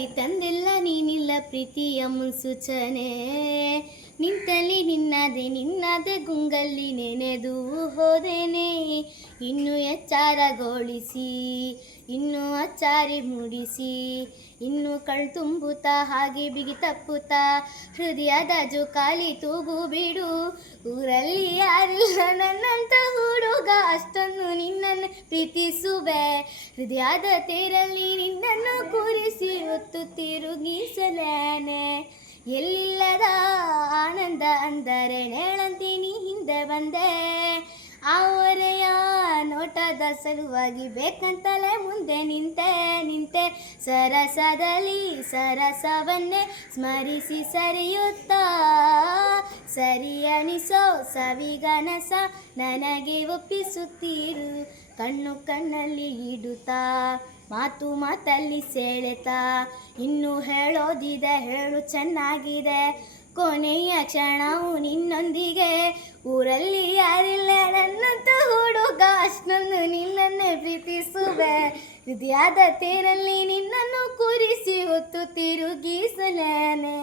ಎಲ್ಲಿ ತಂದೆಲ್ಲ ನೀನಿಲ್ಲ ಪ್ರೀತಿಯ ಮುನ್ಸೂಚನೆ, ನಿಂತಲ್ಲಿ ನಿನ್ನದೆ ಗುಂಗಲ್ಲಿ ನೆನೆದು ಹೋದೇನೆ. ಇನ್ನು ಎಚ್ಚಾರಗೊಳಿಸಿ, ಇನ್ನು ಅಚ್ಚಾರಿ ಮೂಡಿಸಿ, ಇನ್ನು ಕಳ್ತುಂಬುತ್ತಾ ಹಾಗೆ ಬಿಗಿ ತಪ್ಪುತ್ತಾ ಹೃದಯದ ಜೋಕಾಲಿ ತೂಗು ಬಿಡು. ಊರಲ್ಲಿ ಯಾರಿಲ್ಲ ನನ್ನಂತ ಹುಡುಗ, ಅಷ್ಟೊಂದು ನಿನ್ನನ್ನು ಪ್ರೀತಿಸುವೆ. ಹೃದಯದ ತೇರಲ್ಲಿ ನಿನ್ನನ್ನು ಕೂರಿಸಿ ಹೊತ್ತು ತಿರುಗಿಸಲೇನೆ. ಎಲ್ಲಿಲ್ಲದ ಆನಂದ ಅಂದರೆ ನೇಳಂತೀನಿ ಹಿಂದೆ ಬಂದೆ. ಆ ಒರೆಯ ನೋಟದ ಸಲುವಾಗಿ ಬೇಕಂತಲೇ ಮುಂದೆ ನಿಂತೆ. ಸರಸದಲ್ಲಿ ಸರಸವನ್ನೇ ಸ್ಮರಿಸಿ ಸರಿಯುತ್ತಾ, ಸರಿ ಅನಿಸೋ ಸವಿಗನಸ ನನಗೆ ಒಪ್ಪಿಸುತ್ತೀರು. ಕಣ್ಣು ಕಣ್ಣಲ್ಲಿ ಇಡುತ್ತಾ, ಮಾತು ಮಾತಲ್ಲಿ ಸೆಳೆತಾ, ಇನ್ನು ಹೇಳೋದಿದೆ ಹೇಳು ಚೆನ್ನಾಗಿದೆ, ಕೊನೆಯ ಕ್ಷಣವು ನಿನ್ನೊಂದಿಗೆ. ಊರಲ್ಲಿ ಯಾರಿಲ್ಲ ನನ್ನಂತ ಹುಡುಗ, ಅಷ್ಟೊಂದು ನಿನ್ನನ್ನೇ ಪ್ರೀತಿಸುವೆ. ಹೃದಯದ ತೇರಲ್ಲಿ ನಿನ್ನನ್ನು ಕೂರಿಸಿ ಹೊತ್ತು ತಿರುಗಿಸಲೇನೆ.